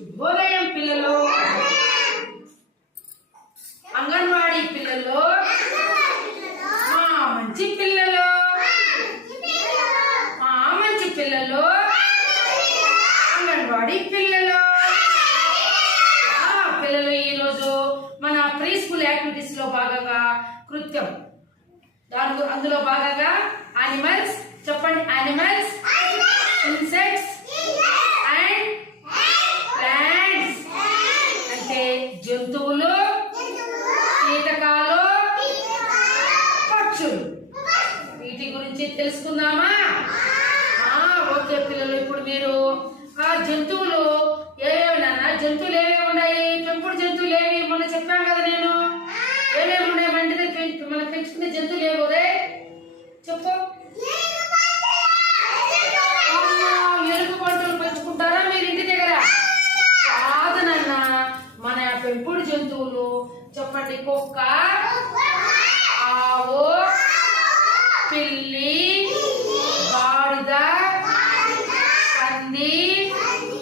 శుభోదయం పిల్లలు. అంగన్వాడీ పిల్లలు. మా మంచి పిల్లలు. మా మంచి పిల్లలు. అంగన్వాడీ పిల్లలు. పిల్లలు ఈరోజు మన ప్రీ స్కూల్ యాక్టివిటీస్లో భాగంగా కృత్యం. దాని అందులో భాగంగా యానిమల్స్ చెప్పండి యానిమల్స్ ఇన్సెక్ట్స్ అండ్ ప్లాంట్స్ అంటే జంతువులు కీటకాలు పక్షులు వీటి గురించి తెలుసుకుందామా? ఓకే పిల్లలు ఇప్పుడు మీరు ఆ జంతువులు పంది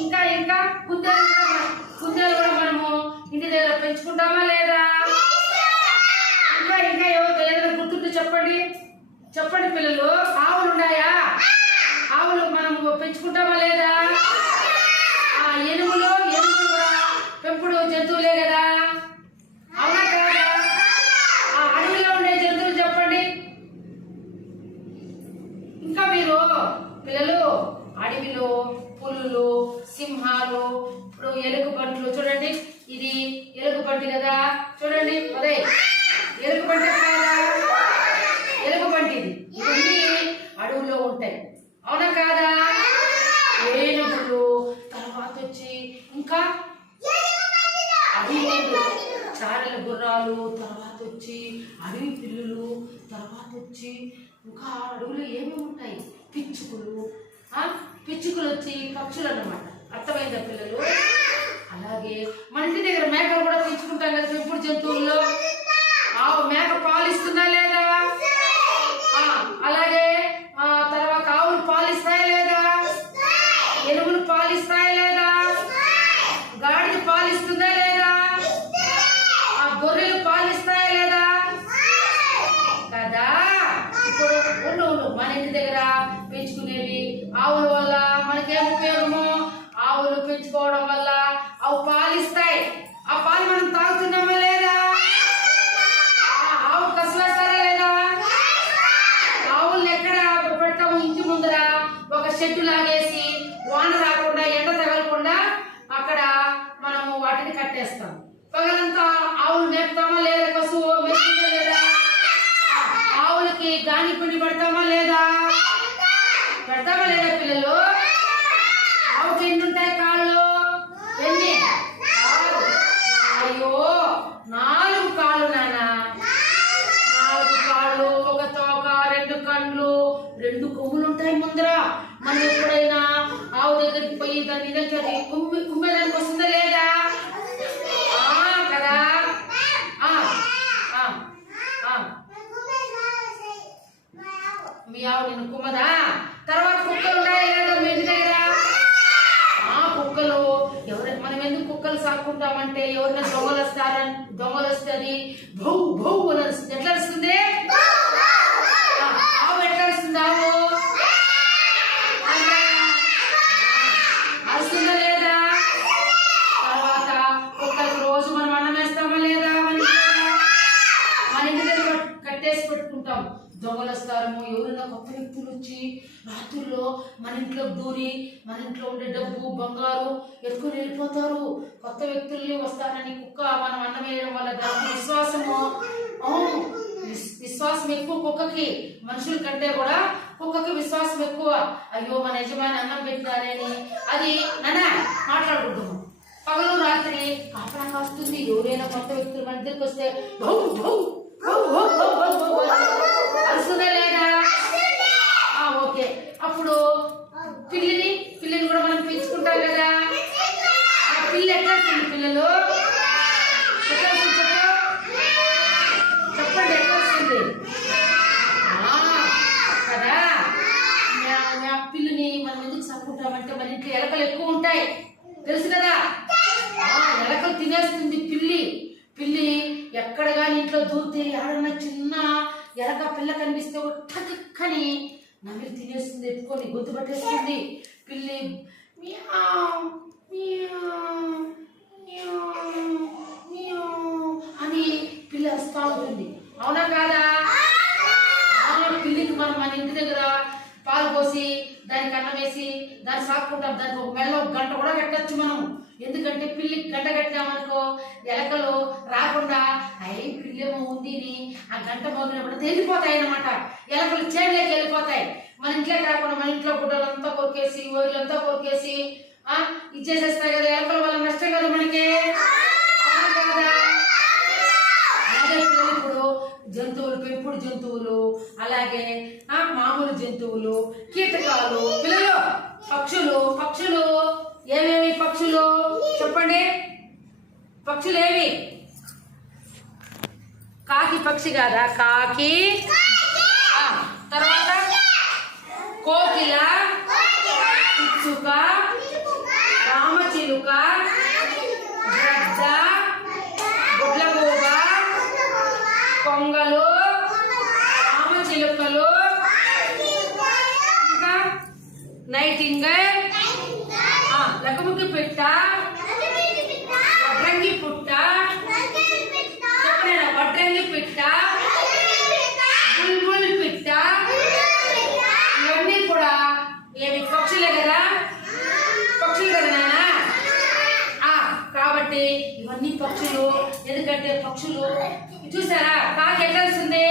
ఇంకా ఇంకా కుందేలు కుందేలు కూడా మనము ఇంటి దగ్గర పెంచుకుంటామా లేదా? ఇంకా ఇంకా ఎవరు ఏదైనా గుర్తుంటే చెప్పండి. చెప్పండి పిల్లలు ఆవులు ఉన్నాయా? ఆవులు మనం పెంచుకుంటామా లేదా? ఆ ఎనుగులు ఎనుములు కూడా పెంపుడు జంతువులే కదా అవునా కాదా ఆ అడవిలో ఉండే జంతువులు చెప్పండి ఇంకా మీరు పిల్లలు అడవిలో పులులు సింహాలు ఇప్పుడు ఎలుగుబంట్లు. చూడండి ఇది ఎలుగుబంటి కదా? చూడండి అదే ఎలుగుబంటి ఎలుగుబంటి ఇవన్నీ అడవుల్లో ఉంటాయి. అవునా కాదా? ఏనుగులు తర్వాత వచ్చి ఇంకా అడవి చారల గుర్రాలు తర్వాత వచ్చి అడవి పిల్లులు తర్వాత వచ్చి ఇంకా అడవులు ఏమేమి ఉంటాయి? పిచ్చుకులు ఆ? పిచ్చుకలు వచ్చి పక్షులు అన్నమాట అర్థమైందా పిల్లలు? అలాగే మన ఇంటి దగ్గర మేకలు కూడా పెంచుకుంటాం కదా పెంపుడు జంతువుల్లో. ఆవు మేక పాలు ఇస్తుందా లేదా అలాగే ఆ, తర్వాత ఆవులు పాలు ఇస్తాయా లేదా ఎనుగులు పాలు ఇస్తాయా లేదా గాడిద పాలు ఇస్తుందా లేదా ఆ గొర్రెలు పాలు ఇస్తాయా లేదా కదా ఇప్పుడు ఉండు ఉండు మన ఇంటి దగ్గర పెంచుకునేవి ఆవుల వల్ల మనకేం ఉపయోగము ఆవులు పెంచుకోవడం వల్ల అవి పాలు ఇస్తాయి ఆ పాలు మనం తాగుతున్నామా లేదా ఆ ఆవు కసలేస్తారా లేదా ఆవుల్ని ఎక్కడ పెడతాము ఇంటి ముందర ఒక షెడ్డు లాగేసి వాన రాకుండా ఎండ తగలకుండా అక్కడ మనము చేస్తాం. పగలంతా ఆవులు మేపుతామా లేదా పశువు మేపుతుందా లేదా ఆ, ఆవులకి గాని పిండి పెడతామా లేదా పెడతామా లేదా పిల్లలు ఆవుకి ఎన్ని ఉంటాయి కాళ్ళు ఎన్ని కాళ్ళు. అయ్యో నాలుగు కాళ్ళు నానా నాలుగు కాళ్ళు ఒక తోక రెండు కళ్ళు రెండు కొమ్ములు ఉంటాయి ముందర మనం ఎప్పుడైనా ఆవు దగ్గరికి పోయి దాని దగ్గర కుమ్మి కుమ్మేదానికి వస్తుందా లేదా ఆ, కదా ఆ, ఆ, ఆ. మీ ఆవు నిన్ను కుమ్మదా? తర్వాత కుక్కలు ఉన్నాయా మీ ఇంటి దగ్గర? ఆ కుక్కలు ఎవరైనా మనం ఎందుకు కుక్కలు సాకుంటామంటే ఎవరైనా దొంగలు వస్తారని దొంగలు వస్తుంది భౌ భౌ అని ఎట్లా వస్తుంది ఆవు ఎట్లా వస్తుంది ఆవు అరుస్తుందా లేదా తర్వాత కుక్కలకు రోజు మనం అన్నం వేస్తామా లేదా మన ఇంటి దగ్గర? మన ఇంటి దగ్గర కట్టేసి పెట్టుకుంటాం దొంగలు వస్తారేమో ఎవరైనా కొత్త వ్యక్తులు వచ్చి రాత్రుల్లో దూరి మన ఇంట్లో ఉండే డబ్బు బంగారు ఎత్తుకుని వెళ్ళిపోతారు కొత్త వ్యక్తుల్ని వస్తారని కుక్క మనం అన్నం వేయడం వల్ల దానికి విశ్వాసము అవును విశ్వాసం ఎక్కువ కుక్కకి మనుషుల కంటే కూడా కుక్కకి విశ్వాసం ఎక్కువ అయ్యో మన యజమాని అన్నం పెట్టారని అది ననా మాట్లాడుకుంటాము పగలు రాత్రి కాపడంగా వస్తుంది ఎవరైనా కొత్త వ్యక్తులు మన దగ్గరికి వస్తే అరుస్తుందా లేదా ఓకే అప్పుడు పిల్లిని పిల్లిని కూడా మనం పెంచుకుంటాం కదా. ఆ పిల్లి ఎట్లా వస్తుంది పిల్లలు? చెప్పండి ఎట్లా వస్తుంది? కదా. మా- పిల్లిని మనం ఎందుకు చంపుకుంటామంటే మన ఇంట్లో ఎలకలు ఎక్కువ ఉంటాయి. తెలుసు కదా ఆ, ఎలకలు తినేస్తుంది పిల్లి పిల్లి ఎక్కడ కానీ ఇంట్లో దూరితే ఎవడన్నా చిన్న ఎలక పిల్ల కనిపిస్తే టక్కని నమిలి తినేస్తుంది ఎత్తుకొని గొంతు పట్టేస్తుంది. పిల్లి అని పిల్లి వస్తూ ఉంటుంది అవునా కాదా? పిల్లికి మనం మన ఇంటి దగ్గర పాలు పోసి దానికి అన్నం వేసి దాన్ని సాక్కుంటాం. దానికి ఒక మెల్ల గంట కూడా కట్టచ్చు మనం. ఎందుకంటే పిల్లికి గంట కట్టామనుకో ఎలకలు రాకుండా అయ్యి పిల్లేమో ఉంది అని ఆ గంట మోగినప్పుడు తేలిపోతాయి అన్నమాట. ఎలకలు చేనులోకి వెళ్ళిపోతాయి. మన ఇంట్లోకి రాకుండా మన ఇంట్లో గుడ్డలంతా కొరికేసి ఊర్లంతా కొరికేసి ఇచ్చేసేస్తాయి కదా ఎలకల వల్ల నష్టం కదా మనకి అవునా కాదా అలాగే పిల్లలు ఇప్పుడు జంతువులు పెంపుడు జంతువులు అలాగే ఆ మామూలు జంతువులు కీటకాలు పిల్లలు పక్షులు పక్షులు ఏమేమి పక్షులు? చెప్పండి. పక్షులు ఏవి కాకి పక్షి కాదా? కాకి. తర్వాత కోకిల పిచ్చుక రామచిలుక కొంగలు రామచిలుకలు ఇంకా నైటింగల్ లకముకి పిట్ట వడ్రంగి పుట్ట చెప్పలేదా? వడ్రంగి పిట్ట బుల్బుల్ పిట్ట ఇవన్నీ కూడా ఏవి? పక్షులే కదా? పక్షులు కదా నాన్న? కాబట్టి ఇవన్నీ పక్షులు. ఎందుకంటే పక్షులు చూసారా? కాకి ఎట్లా వస్తుంది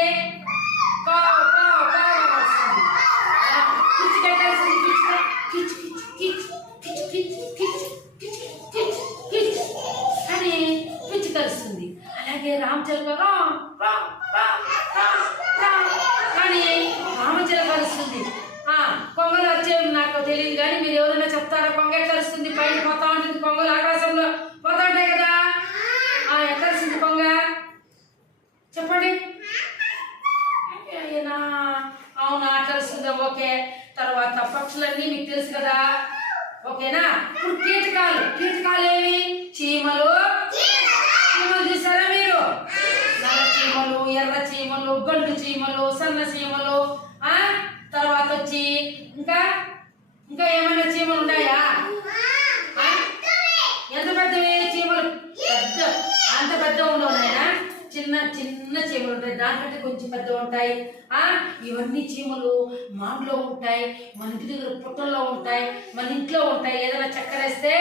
దానికంటే కొంచెం పెద్ద ఉంటాయి. ఆ ఇవన్నీ చీమలు మామిలో ఉంటాయి మన ఇంటి దగ్గర పుట్టల్లో ఉంటాయి మన ఇంట్లో ఉంటాయి. ఏదైనా చక్కరేస్తే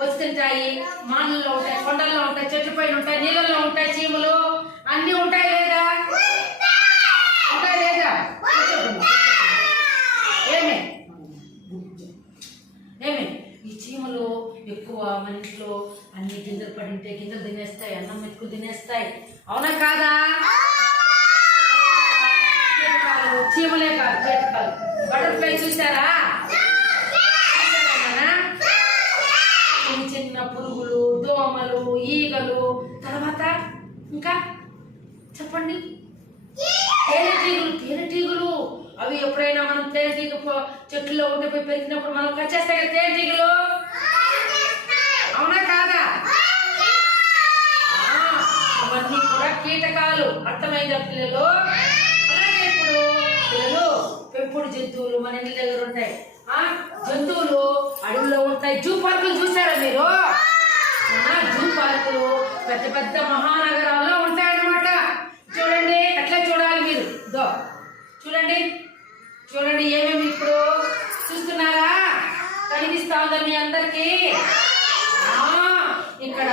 వచ్చి తింటాయి. మానల్లో ఉంటాయి కొండల్లో ఉంటాయి చెట్ల పైన ఉంటాయి నీళ్ళల్లో ఉంటాయి చీమలు. అన్నీ ఉంటాయి లేదా? ఉంటాయి లేదా? ఏమే? ఏమే? ఈ చీమలు ఎక్కువ మన ఇంట్లో అన్ని గింజలు పడింటే గింజలు తినేస్తాయి అన్నం మెతుకులు తినేస్తాయి. అవునా కాదా? చీమలే కాదు కీటకాలు బటర్ఫ్లై చూసారా చిన్న చిన్న పురుగులు దోమలు ఈగలు. తర్వాత ఇంకా చెప్పండి. తేనెటీగలు తేనెటీగలు అవి ఎప్పుడైనా మనం తేనెటీగ చెట్టులో ఉంటే పోయి పెరిగినప్పుడు మనం కచ్చేస్తాయి కదా తేనెటీగలు అవునా కాదా? అవన్నీ కూడా కీటకాలు. అర్థమైందా పిల్లలు? పెంపుడు జంతువులు మన ఇంటి దగ్గర ఉంటాయి. ఆ జంతువులు అడవిలో ఉంటాయి. జూ పార్కులు చూసారా మీరు? ఆ, జూ పార్కులు పెద్ద పెద్ద మహానగర ఉంటాయన్నమాట చూడండి ఎట్లా చూడాలి మీరు దో చూడండి చూడండి ఏమేమి ఇప్పుడు చూస్తున్నారా కనిపిస్తా ఉందా మీ అందరికి ఇక్కడ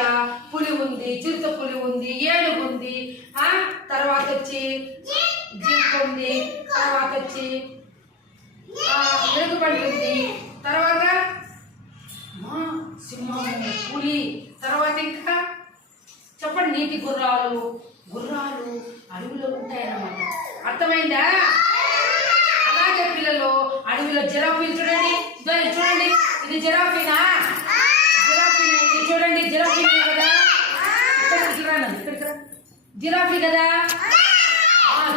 పులి ఉంది చిరుత పులి ఉంది ఏనుగు ఉంది ఆ తర్వాత వచ్చి జింక ఉంది తర్వాత వచ్చి ఆ, ఎలుగుబంటి ఉంది తర్వాత ఆ, సింహం పులి తర్వాత ఇంకా చెప్పండి నీటి గుర్రాలు. గుర్రాలు అడవిలో ఉంటాయన్నమాట. అర్థమైందా? అలాగే పిల్లలు అడవిలో జిరాఫీలు చూడండి. చూడండి. ఇది జిరాఫీనా? జిరాఫీనా ఇది? చూడండి జిరాఫీ కదా? ఇక్కడికి రా జిరాఫీ కదా?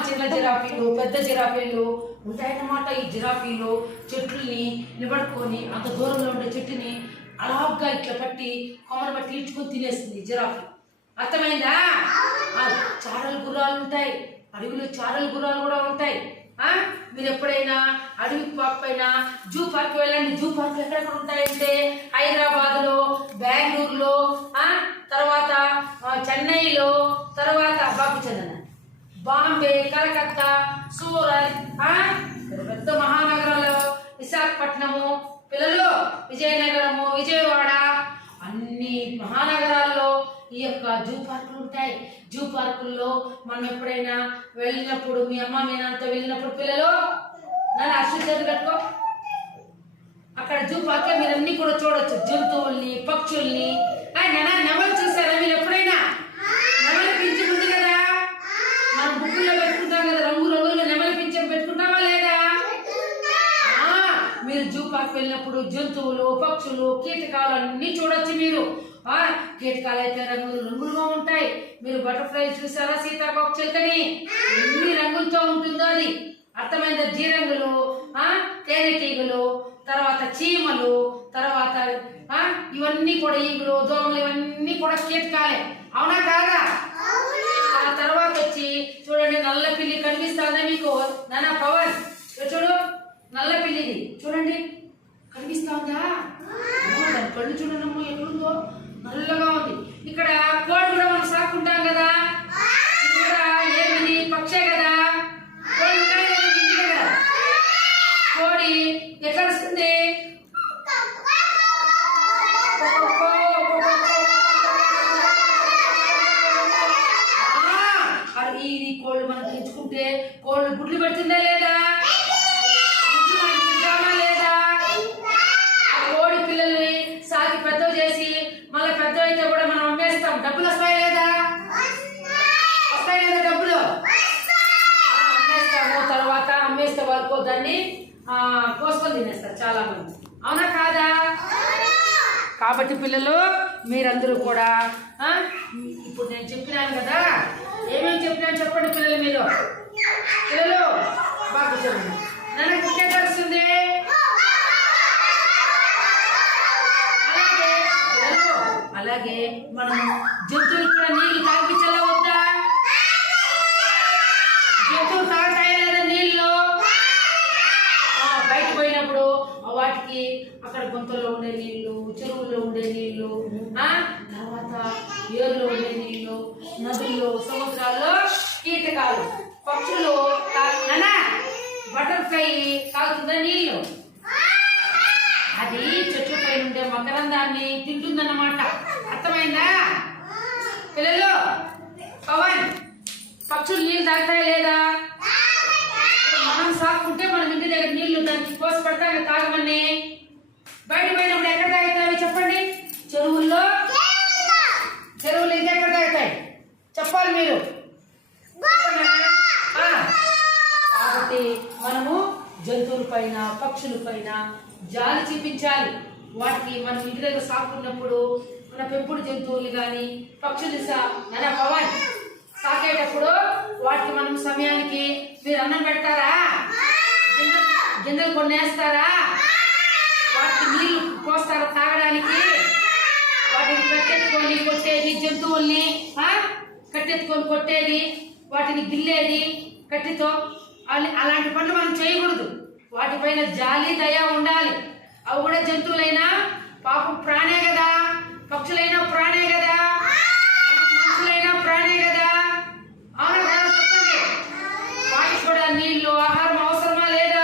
చిన్న జిరాఫీలు పెద్ద జిరాఫీలు ఉంటాయన్నమాట ఈ జిరాఫీలు. చెట్లని నిలబడుకొని అంత దూరంలో ఉండే చెట్టుని అలాగా ఇట్లా పట్టి కొమ్మను పట్టి ఈడ్చుకొని తినేస్తుంది జిరాఫీ. అర్థమైందా? చారలు చారల గుర్రాలు ఉంటాయి. అడవిలో చారల గుర్రాలు కూడా ఉంటాయి. ఆ? మీరు ఎప్పుడైనా అడవి పైన జూ పార్క్ వెళ్ళండి. జూ పార్క్ ఎక్కడెక్కడ ఉంటాయంటే? హైదరాబాద్లో బెంగళూరులో ఆ? తర్వాత చెన్నైలో తర్వాత బాబు చందన బాంబే కలకత్తా సూరత్ ఆ? పెద్ద పెద్ద మహానగరాలు. విశాఖపట్నము పిల్లలు విజయనగరము విజయవాడ అన్ని మహానగరాల్లో ఈ యొక్క జూ పార్కులు ఉంటాయి. జూ పార్కుల్లో మనం ఎప్పుడైనా వెళ్ళినప్పుడు మీ అమ్మ మీ నాన్నతో వెళ్ళినప్పుడు పిల్లలు నన్ను ఆశీర్వాదం కట్టుకో. అక్కడ జూ పార్క్ మీరు అన్ని కూడా చూడొచ్చు. జంతువుల్ని పక్షుల్ని. నాన్న నెమలు చూసారా మీరు ఎప్పుడైనా? నెమలి పింఛం ఉంది కదా? మనం బుక్కుల్లో పెట్టుకుంటాం కదా రంగు రంగులు నెమలి పింఛం పెట్టుకుంటామా లేదా? ఆ, మీరు జూ పార్క్ వెళ్ళినప్పుడు జంతువులు పక్షులు కీటకాలు అన్ని చూడొచ్చు మీరు. కీటకాలు అయితే రంగులు రంగులుగా ఉంటాయి. మీరు బటర్ఫ్లై చూసారా సీతాకోక చిలుకని? ఎన్ని రంగులతో ఉంటుందో అది. అర్థమైందా? జీరంగులు ఆ తేనెటీగలు తర్వాత చీమలు తర్వాత ఆ ఇవన్నీ కూడా ఈగులు దోమలు ఇవన్నీ కూడా కీటకాలే అవునా కాదా? ఆ తర్వాత వచ్చి చూడండి నల్ల పిల్లి కనిపిస్తుందా మీకు? నానా పవన్ చూడు నల్ల పిల్లిది. చూడండి కనిపిస్తుందా? అమ్మో, దాని కళ్ళు చూడండి అమ్మో ఎక్కడుందో నల్లగా ఉంది. ఇక్కడ కోడి కూడా మనం సాకుంటాం కదా ఇది కూడా ఏమిది పక్షే కదా కోడి ఉన్నాయి కదా మీ ఇంటి దగ్గర? కోడి ఎట్లా వస్తుంది అది ఇది కోళ్ళు మనం తెచ్చుకుంటే కోళ్ళు గుడ్లు పెడుతుందా లేదా గుడ్లు మనం తింటామా లేదా ఆ కోడి పిల్లల్ని సాకి పెద్ద చేసి మళ్ళీ పెద్ద అయితే కూడా మనం అమ్మేస్తాం డబ్బులు వస్తాయి లేదా వస్తాయి లేదా డబ్బులు. అమ్మేస్తాము తర్వాత అమ్మేస్తే వరకు దాన్ని కోసుకొని తినేస్తారు చాలా మంది అవునా కాదా? కాబట్టి పిల్లలు మీరందరూ కూడా ఇప్పుడు నేను చెప్పినాను కదా ఏమేమి చెప్పినాను చెప్పండి పిల్లలు మీరు. పిల్లలు బాగా చెప్పండి నన్ను ఇంకే తెలుస్తుంది అలాగే అలాగే మనం జంతువులు కూడా నీళ్ళు తాగిపించాలా వద్దా జంతువులు తాగుతాయి లేదా నీళ్ళు ఆ, బయట పోయినప్పుడు ఆ వాటికి అక్కడ గుంతల్లో ఉండే నీళ్ళు చెరువుల్లో ఉండే నీళ్ళు ఆ? తర్వాత ఏరులో ఉండే నీళ్ళు నదుల్లో సముద్రాల్లో కీటకాలు పక్షులు బటర్ఫ్లై తాగుతుందా నీళ్ళు అది చెట్ల పైన ఉండే మకరందాన్ని తింటుందన్నమాట. అర్థమైందా? పిల్లలు పవన్ పక్షులు నీళ్ళు తాగుతాయా లేదా? మనం సాకుంటే మనం ఇంటి దగ్గర నీళ్ళు దానికి పోసి పడతాం తాగమని బయట పోయినప్పుడు ఎక్కడ తాగుతాయి చెప్పండి? చెరువుల్లో? చెరువులు ఇంకా ఎక్కడ తాగుతాయి? చెప్పాలి మీరు. కాబట్టి మనము జంతువుల పైన పక్షుల పైన జాలి చూపించాలి. వాటికి మనం ఇంటి దగ్గర సాకున్నప్పుడు మన పెంపుడు జంతువులు కానీ పక్షులు సా మన పవన్ సాకేటప్పుడు వాటికి మనం సమయానికి మీరు అన్నం పెడతారా? గింజలు కొన్నేస్తారా? వాటికి నీళ్ళు పోస్తారా తాగడానికి? వాటిని కట్టెత్తుకొని కొట్టేది జంతువుల్ని కట్టెత్తుకొని కొట్టేది వాటిని గిల్లేది కట్టెతో అలాంటి పనులు మనం చేయకూడదు. వాటిపైన జాలి దయ ఉండాలి. అవి కూడా జంతువులైనా పాపం ప్రాణే కదా. పక్షులైనా ప్రాణే కదా. మనుషులైనా ప్రాణే కదా అవునా కదా చెప్పండి వాటికి కూడా నీళ్ళు ఆహారం అవసరమా లేదా?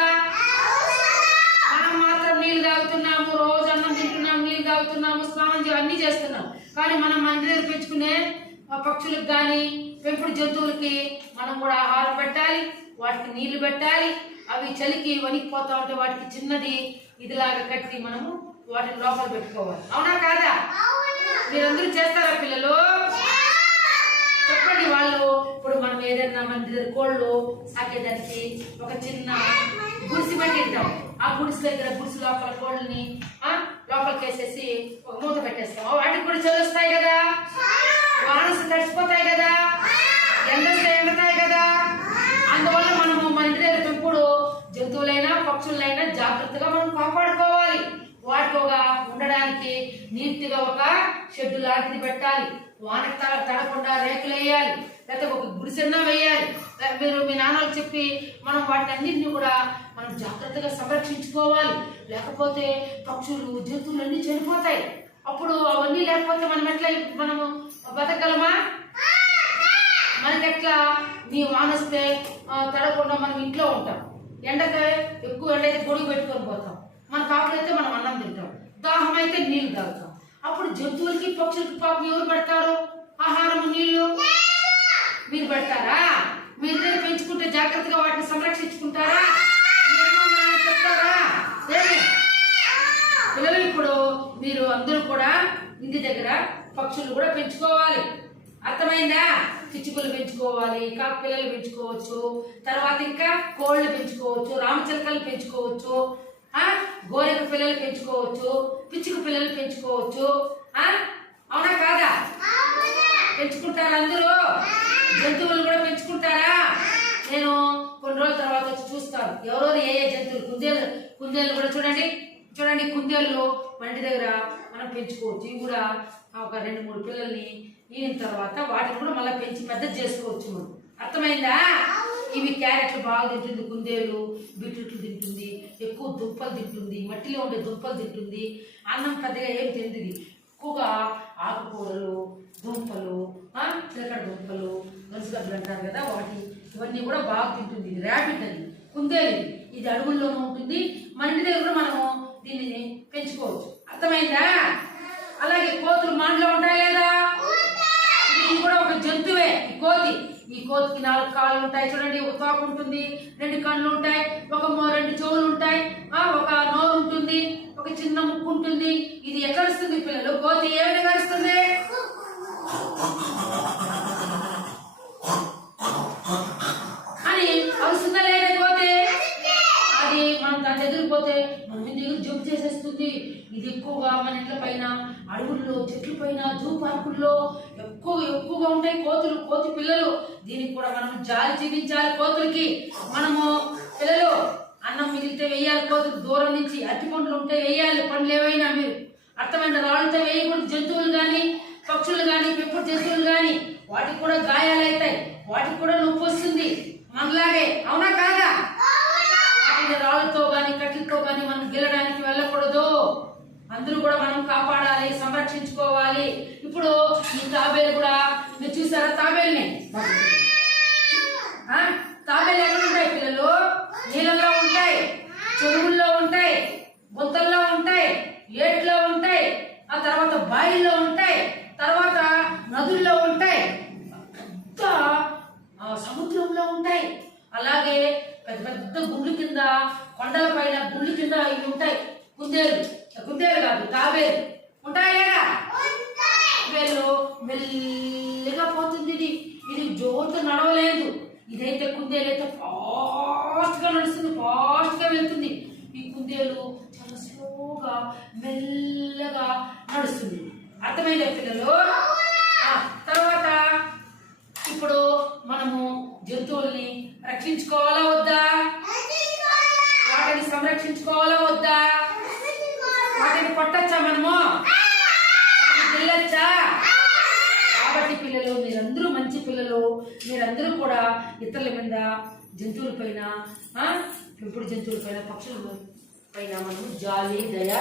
మనం మాత్రం నీళ్ళు తాగుతున్నాము రోజు అన్నం తింటున్నాము నీళ్ళు తాగుతున్నాము స్నానం అన్ని చేస్తున్నాం. కానీ మనం దగ్గర పెంచుకునే ఆ పక్షులకు కానీ పెంపుడు జంతువులకి మనం కూడా ఆహారం పెట్టాలి వాటికి నీళ్ళు పెట్టాలి. అవి చలికి వణికిపోతా ఉంటే వాటికి చిన్నది ఇదిలాగా కట్టి మనము వాటిని లోపల పెట్టుకోవాలి. అవునా కాదా? మీరందరూ చేస్తారా పిల్లలు? చెప్పండి వాళ్ళు. ఇప్పుడు మనం ఏదైనా మన దగ్గర కోళ్ళు సాకేదానికి ఒక చిన్న గుడిసి పెట్టిద్దాం. ఆ గుడిసి దగ్గర గుడిసి లోపల కోళ్ళని ఆ లోపలికి వేసేసి ఒక మూత పెట్టేస్తాం. వాటికి కూడా చదువుస్తాయి కదా? వానసు తడిసిపోతాయి కదా? ఎండలు ఎండుతాయి కదా? అందువల్ల మనము మన ఇంటి దగ్గర పెంపుడు జంతువులైనా పక్షులైనా జాగ్రత్తగా మనం కాపాడుకోవాలి. వాటిలోగా ఉండడానికి నీట్గా ఒక షెడ్ లాంటిది పెట్టాలి. వానకి తల తడకుండా రేకులు వేయాలి. లేకపోతే ఒక గుడిసెన్న వేయాలి. మీరు మీ నాన్నలు చెప్పి మనం వాటి అన్నింటినీ కూడా మనం జాగ్రత్తగా సంరక్షించుకోవాలి. లేకపోతే పక్షులు జంతువులు అన్నీ చనిపోతాయి. అప్పుడు అవన్నీ లేకపోతే మనం ఎట్లా మనము బతకగలమా? మనకి ఎట్లా నీ వానొస్తే ఆ, తడకుండా మనం ఇంట్లో ఉంటాం. ఎండకే ఎక్కువ ఎండ అయితే గొడుగు పెట్టుకొని పోతాం. మన కాపులు మనం అన్నం తింటాం. దాహం అయితే నీళ్ళు తాగుతాం. అప్పుడు జంతువులకి పక్షులకి పాపం ఎవరు పెడతారు? ఆహారం నీళ్ళు మీరు పెడతారా? మీరు ఇద్దరు పెంచుకుంటే జాగ్రత్తగా వాటిని సంరక్షించుకుంటారా? చెప్తారా? పిల్లలు ఇప్పుడు మీరు అందరూ కూడా ఇంటి దగ్గర పక్షులు కూడా పెంచుకోవాలి. అర్థమైందా? పిచ్చుకలు పెంచుకోవాలి కాకపిల్లలు పెంచుకోవచ్చు తర్వాత ఇంకా కోళ్ళు పెంచుకోవచ్చు రామచిలకలు పెంచుకోవచ్చు. ఆ? గోరెక పిల్లలు పెంచుకోవచ్చు పిచ్చుక పిల్లలు పెంచుకోవచ్చు. అవునా కాదా? పెంచుకుంటారా అందరూ? జంతువులు కూడా పెంచుకుంటారా? నేను కొన్ని రోజుల తర్వాత వచ్చి చూస్తాను. ఎవరెవరు ఏ ఏ జంతువులు కుందేలు కుందేలు కూడా చూడండి. చూడండి కుందేళ్ళు మన ఇంటి దగ్గర మనం పెంచుకోవచ్చు. ఇవి కూడా ఒక రెండు మూడు పిల్లల్ని ఈయన తర్వాత వాటిని కూడా మళ్ళీ పెంచి పెద్ద చేసుకోవచ్చు. మనం అర్థమైందా? ఇవి క్యారెట్లు బాగా తింటుంది కుందేలు బీట్రూట్లు తింటుంది ఎక్కువ దుంపలు తింటుంది మట్టిలో ఉండే దుంపలు తింటుంది. అన్నం పెద్దగా ఏం తింటుంది ఎక్కువగా ఆకుకూరలు దుంపలు చిలకడ దుంపలు గలుసుగడ్డలు అంటారు కదా వాటి ఇవన్నీ కూడా బాగా తింటుంది ఇది ర్యాబిట్ అది. కుందేలు ఇది. అడవుల్లోనూ ఉంటుంది. మన ఇంటి దగ్గర కూడా మనము దీన్ని పెంచుకోవచ్చు. అర్థమైందా? అలాగే కోతులు మనలో ఉంటాయి లేదా? ఇది కూడా ఒక జంతువే కోతి. ఈ కోతికి నాలుగు కాళ్ళు ఉంటాయి. చూడండి ఒక తోక ఉంటుంది రెండు కళ్ళు ఉంటాయి ఒక మో- రెండు చెవులు ఉంటాయి ఒక నోరు ఉంటుంది ఒక చిన్న ముక్కు ఉంటుంది. ఇది ఎక్కడిస్తుంది పిల్లలు? కోతి ఏ విధంగా వస్తుంది? అని అవసరం లేదా కోతి అది మనం దాని దగ్గరికి మన మీద జంప్ చేసేస్తుంది. ఇది ఎక్కువగా మన ఇంట్ల పైన అడవుల్లో చెట్ల పైన జూ పార్కుల్లో ఉన్నాయి కోతులు కోతి పిల్లలు. దీనికి కూడా మనం జాలి చూపించాలి కోతులకి. మనము పిల్లలు అన్నం మిగిలితే వేయాలి కోతులు దూరం నుంచి అట్టి పండ్లు ఉంటే వేయాలి. పండ్లు ఏవైనా మీరు అర్థమైన రాళ్ళతో వేయకూడదు. జంతువులు కానీ పక్షులు కానీ పెంపుడు జంతువులు కానీ వాటికి కూడా గాయాలు అవుతాయి. వాటికి కూడా నొప్పి వస్తుంది మనలాగే. అవునా కాదా? రాళ్ళతో కానీ కట్లతో కానీ మనం గెలడానికి వెళ్ళకూడదు. అందరూ కూడా మనం కాపాడాలి సంరక్షించుకోవాలి. ఇప్పుడు ఈ తాబేలు కూడా మీరు చూసారా తాబేల్ని? తాబేలు ఎక్కడ ఉంటాయి పిల్లలు? నీళ్ళలో ఉంటాయి చెరువుల్లో ఉంటాయి గుంతల్లో ఉంటాయి ఏట్లో ఉంటాయి ఆ తర్వాత బాయిల్లో ఉంటాయి తర్వాత నదుల్లో ఉంటాయి. పెద్ద సముద్రంలో ఉంటాయి. అలాగే పెద్ద పెద్ద గుళ్ళు కింద కొండల పైన గుళ్ళు కింద ఇవి ఉంటాయి. కుందేలు. కుందేలు కాదు తాబేలు. ఉంటాయి లేదా? వీళ్ళు మెల్లిగా పోతుంది ఇది. ఇది జోరుగా నడవలేదు. ఇదైతే కుందేలు అయితే ఫాస్ట్గా నడుస్తుంది ఫాస్ట్గా వెళ్తుంది. ఈ కుందేలు చాలా స్లోగా మెల్లగా నడుస్తుంది. అర్థమైందా పిల్లలు? తర్వాత ఇప్పుడు మనము జంతువుల్ని రక్షించుకోవాలా వద్దా? వాటిని సంరక్షించుకోవాలా వద్దా? వాటిని కొట్టచ్చా మనము? పిల్లచ్చా? కాబట్టి పిల్లలు మీరందరూ మంచి పిల్లలు. మీరందరూ కూడా ఇతరుల మీద జంతువుల పైన పెంపుడు జంతువుల పైన పక్షుల పైన మనము జాలి దయ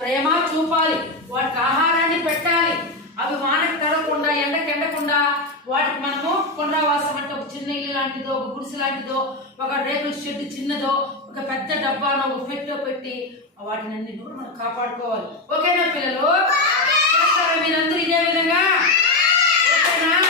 ప్రేమ చూపాలి. వాటికి ఆహారాన్ని పెట్టాలి. అవి వానకి తడకుండా ఎండకి ఎండకుండా వాటికి మనము పునరావాసం అంటే ఒక చిన్న ఇల్లు లాంటిదో ఒక గుడిసె లాంటిదో ఒక రేకుల షెడ్ చిన్నదో ఒక పెద్ద డబ్బానో ఒక పెట్టో పెట్టి వాటిని అన్ని కూడా మనం కాపాడుకోవాలి. ఓకేనా పిల్లలు? చేస్తారా మీరందరూ ఇదే విధంగా? ఓకేనా?